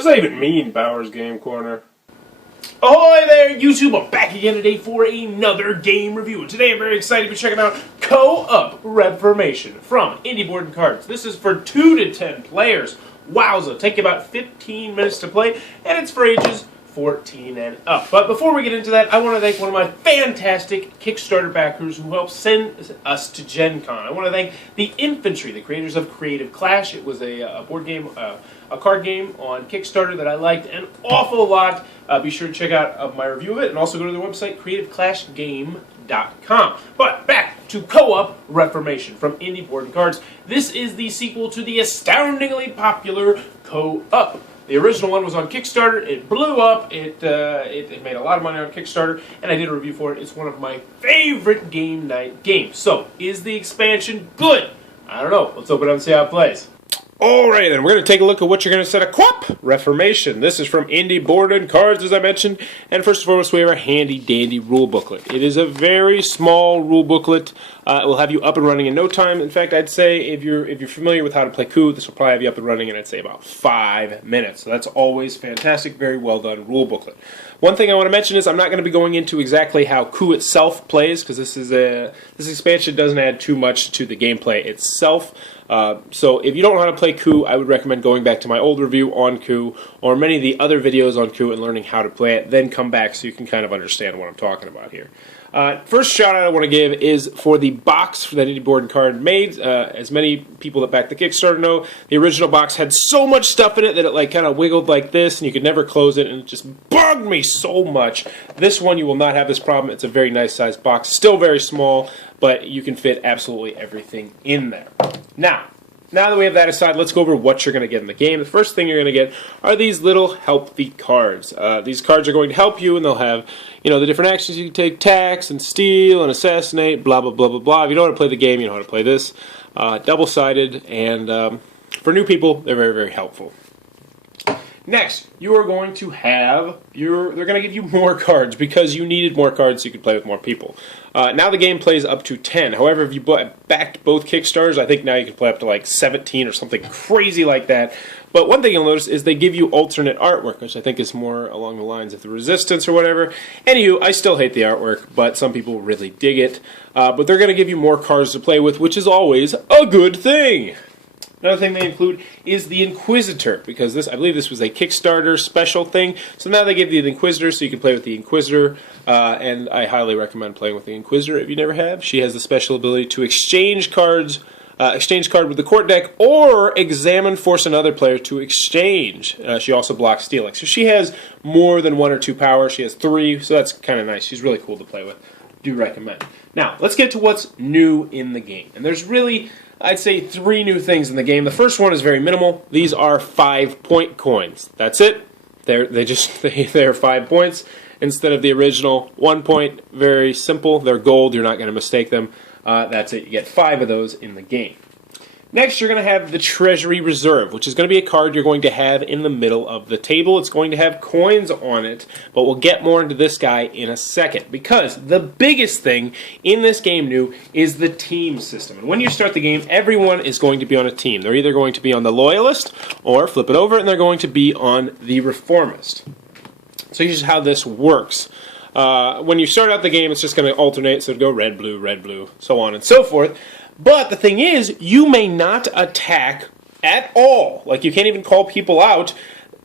What does that even mean, Bauer's Game Corner? Ahoy there, YouTube! I'm back again today for another game review. And today I'm very excited to be checking out Coup Reformation from Indie Board and Cards. This is for 2 to 10 players. Wowza, take about 15 minutes to play, and it's for ages 14 and up. But before we get into that, I want to thank one of my fantastic Kickstarter backers who helped send us to Gen Con. I want to thank the Infantry, the creators of Creative Clash. It was a board game, a card game on Kickstarter that I liked an awful lot. Be sure to check out my review of it, and also go to their website, creativeclashgame.com. But back to Coup Reformation from Indie Board and Cards. This is the sequel to the astoundingly popular Coup. The original one was on Kickstarter. It blew up. It made a lot of money on Kickstarter, and I did a review for it. It's one of my favorite game night games. So, is the expansion good? I don't know. Let's open it up and see how it plays. Alright then, we're going to take a look at what you're going to set a Coup Reformation. This is from Indie Board and Cards, as I mentioned. And first and foremost, we have our handy-dandy rule booklet. It is a very small rule booklet. It will have you up and running in no time. In fact, I'd say if you're familiar with how to play Coup, this will probably have you up and running in, I'd say, about 5 minutes. So that's always fantastic, very well done rule booklet. One thing I want to mention is I'm not going to be going into exactly how Coup itself plays, because this expansion doesn't add too much to the gameplay itself. So if you don't know how to play Coup, I would recommend going back to my old review on Coup, or many of the other videos on Coup, and learning how to play it, then come back so you can kind of understand what I'm talking about here. First shout out I want to give is for the box that Indie Board and Card made. As many people that backed the Kickstarter know, the original box had so much stuff in it that it like kind of wiggled like this, and you could never close it, and it just bugged me so much. This one you will not have this problem. It's a very nice sized box, still very small, but you can fit absolutely everything in there. Now that we have that aside, let's go over what you're going to get in the game. The first thing you're going to get are these little help-thee cards. These cards are going to help you, and they'll have, the different actions you can take: tax and steal and assassinate, blah, blah, blah, blah, blah. If you know how to play the game, you know how to play this. Double-sided, and for new people, they're very, very helpful. Next, you are going to have they're going to give you more cards because you needed more cards so you could play with more people. Now the game plays up to 10. However, if you backed both Kickstarters, I think now you can play up to like 17 or something crazy like that. But one thing you'll notice is they give you alternate artwork, which I think is more along the lines of the Resistance or whatever. Anywho, I still hate the artwork, but some people really dig it. But they're going to give you more cards to play with, which is always a good thing. Another thing they include is the Inquisitor, because I believe this was a Kickstarter special thing. So now they give you the Inquisitor, so you can play with the Inquisitor, and I highly recommend playing with the Inquisitor if you never have. She has the special ability to exchange cards, with the court deck, or force another player to exchange. She also blocks stealing. So she has more than 1 or 2 power. She has 3, so that's kind of nice. She's really cool to play with. Do recommend. Now, let's get to what's new in the game. And there's really, I'd say, 3 new things in the game. The first one is very minimal. These are 5-point coins. That's it. They're 5 points instead of the original 1 point. Very simple. They're gold. You're not going to mistake them. That's it. You get 5 of those in the game. Next, you're going to have the Treasury Reserve, which is going to be a card you're going to have in the middle of the table. It's going to have coins on it, but we'll get more into this guy in a second, because the biggest thing in this game new is the team system. And when you start the game, everyone is going to be on a team. They're either going to be on the Loyalist, or flip it over, and they're going to be on the Reformist. So here's how this works. When you start out the game, it's just going to alternate, so it'll go red, blue, so on and so forth. But the thing is, you may not attack at all. Like, you can't even call people out,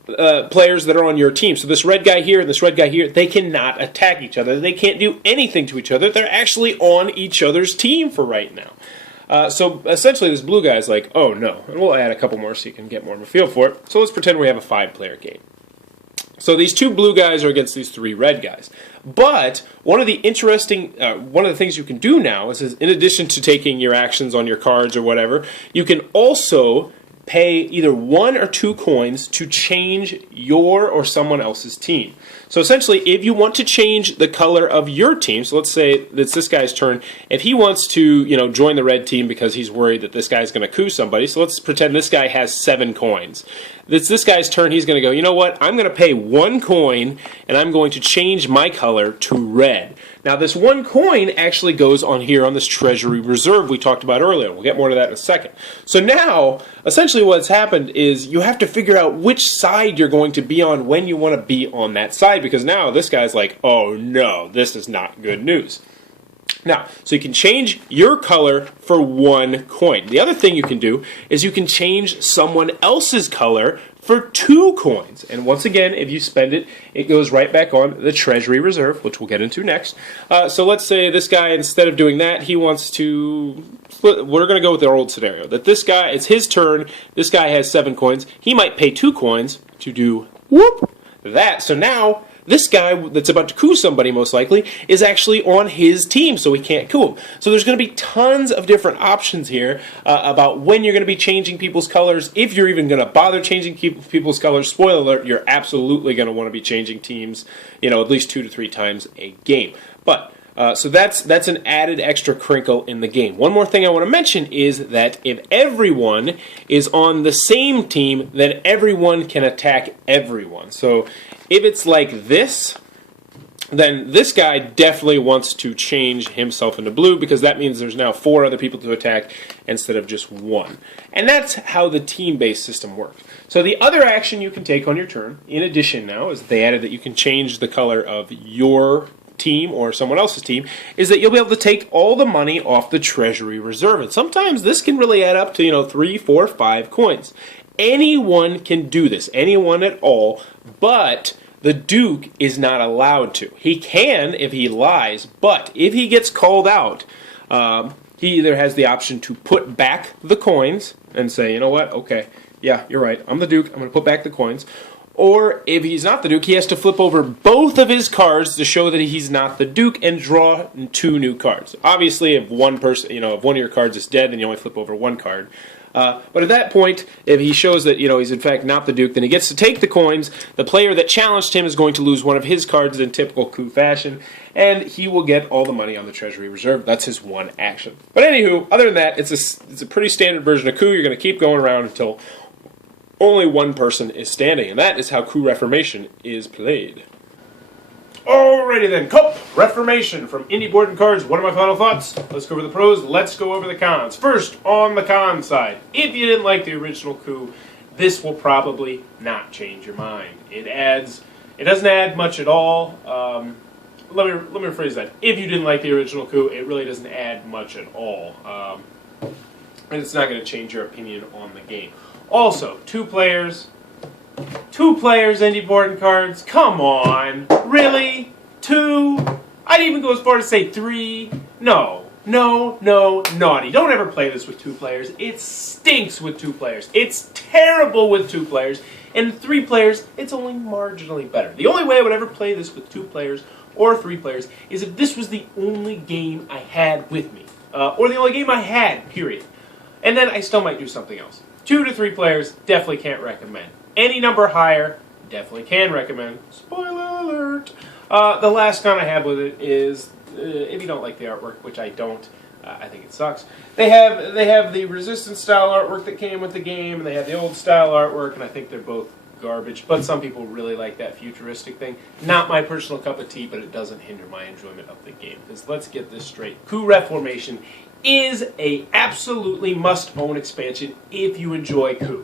players that are on your team. So this red guy here and this red guy here, they cannot attack each other. They can't do anything to each other. They're actually on each other's team for right now. So essentially, this blue guy is like, oh no. And we'll add a couple more so you can get more of a feel for it. So let's pretend we have a 5-player game. So these 2 blue guys are against these 3 red guys. But one of the things you can do now is in addition to taking your actions on your cards or whatever, you can also pay either 1 or 2 coins to change your or someone else's team. So essentially, if you want to change the color of your team, so let's say it's this guy's turn, if he wants to, join the red team because he's worried that this guy's going to coup somebody, so let's pretend this guy has 7 coins. It's this guy's turn, he's going to go, you know what, I'm going to pay 1 coin, and I'm going to change my color to red. Now, this 1 coin actually goes on here on this treasury reserve we talked about earlier. We'll get more to that in a second. So now, essentially what's happened is you have to figure out which side you're going to be on when you want to be on that side, because now this guy's like, oh no, this is not good news. Now, so you can change your color for 1 coin. The other thing you can do is you can change someone else's color for 2 coins. And once again, if you spend it, it goes right back on the treasury reserve, which we'll get into next. So let's say this guy, instead of doing that, he wants to... We're going to go with our old scenario. That this guy, it's his turn, this guy has 7 coins. He might pay 2 coins to do whoop that. So now... this guy that's about to coup somebody, most likely, is actually on his team, so he can't coup him. So there's going to be tons of different options here about when you're going to be changing people's colors, if you're even going to bother changing people's colors. Spoiler alert, you're absolutely going to want to be changing teams, at least 2 to 3 times a game. But so that's an added extra crinkle in the game. One more thing I want to mention is that if everyone is on the same team, then everyone can attack everyone. So if it's like this, then this guy definitely wants to change himself into blue, because that means there's now 4 other people to attack instead of just 1. And that's how the team-based system works. So the other action you can take on your turn, in addition now, is they added that you can change the color of your team or someone else's team, is that you'll be able to take all the money off the treasury reserve. And sometimes this can really add up to 3, 4, 5 coins. Anyone can do this, anyone at all, but the Duke is not allowed to. He can if he lies, but if he gets called out, he either has the option to put back the coins and say, you know what, okay, yeah, you're right, I'm the Duke, I'm going to put back the coins. Or if he's not the Duke, he has to flip over both of his cards to show that he's not the Duke and draw 2 new cards. Obviously, if one person, if one of your cards is dead, then you only flip over 1 card. But at that point, if he shows that he's in fact not the Duke, then he gets to take the coins. The player that challenged him is going to lose one of his cards in typical coup fashion, and he will get all the money on the treasury reserve. That's his 1 action. But anywho, other than that, it's a pretty standard version of coup. You're going to keep going around until only 1 person is standing, and that is how Coup Reformation is played. Alrighty then, Coup Reformation from Indie Board and Cards. What are my final thoughts? Let's go over the pros, let's go over the cons. First, on the con side, if you didn't like the original Coup, this will probably not change your mind. It doesn't add much at all. Let me rephrase that. If you didn't like the original Coup, it really doesn't add much at all. And it's not going to change your opinion on the game. Also, 2 players, Indie Board and Cards. Come on, really? 2? I'd even go as far as say 3. No, naughty. Don't ever play this with 2 players. It stinks with 2 players. It's terrible with 2 players. And 3 players, it's only marginally better. The only way I would ever play this with 2 players or 3 players is if this was the only game I had with me, or the only game I had, period. And then I still might do something else. 2 to 3 players, definitely can't recommend. Any number higher, definitely can recommend. Spoiler alert! The last con I have with it is, if you don't like the artwork, which I don't, I think it sucks. They have the Resistance style artwork that came with the game, and they have the old style artwork, and I think they're both garbage. But some people really like that futuristic thing. Not my personal cup of tea, but it doesn't hinder my enjoyment of the game. Because let's get this straight. Coup Reformation is a absolutely must-own expansion if you enjoy Coup.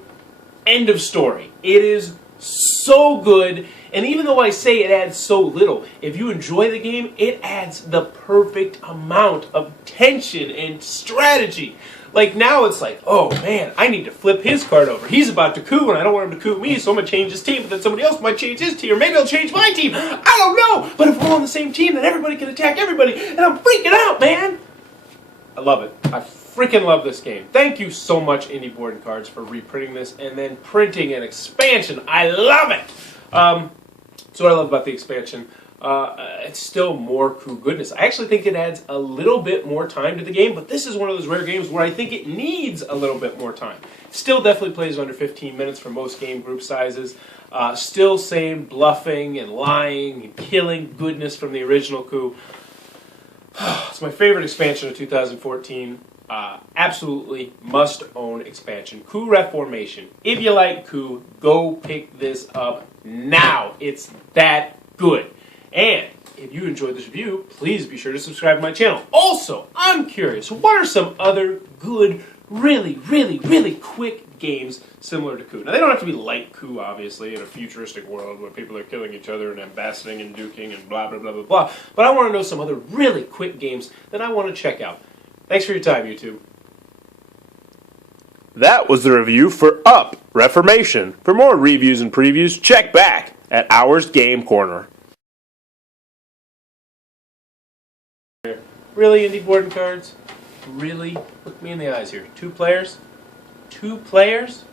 End of story. It is so good, and even though I say it adds so little, if you enjoy the game, it adds the perfect amount of tension and strategy. Like now it's like, oh man, I need to flip his card over. He's about to coup, and I don't want him to coup me, so I'm going to change his team, but then somebody else might change his team, or maybe I'll change my team. I don't know, but if we're on the same team, then everybody can attack everybody, and I'm freaking out, man. I love it. I freaking love this game. Thank you so much, Indie Board and Cards, for reprinting this and then printing an expansion. I love it! So what I love about the expansion, it's still more Coup goodness. I actually think it adds a little bit more time to the game, but this is one of those rare games where I think it needs a little bit more time. Still definitely plays under 15 minutes for most game group sizes. Still same bluffing and lying and killing goodness from the original Coup. It's my favorite expansion of 2014. Absolutely must-own expansion. Coup Reformation. If you like Coup, go pick this up now. It's that good. And if you enjoyed this review, please be sure to subscribe to my channel. Also, I'm curious, what are some other good, really quick games similar to Coup? Now, they don't have to be like Coup, obviously, in a futuristic world where people are killing each other and ambassading and duking and blah, blah, blah, blah, blah. But I want to know some other really quick games that I want to check out. Thanks for your time, YouTube. That was the review for Up Reformation. For more reviews and previews, check back at Ours Game Corner. Really, indie board and cards? Really? Look me in the eyes here. 2 players? 2 players?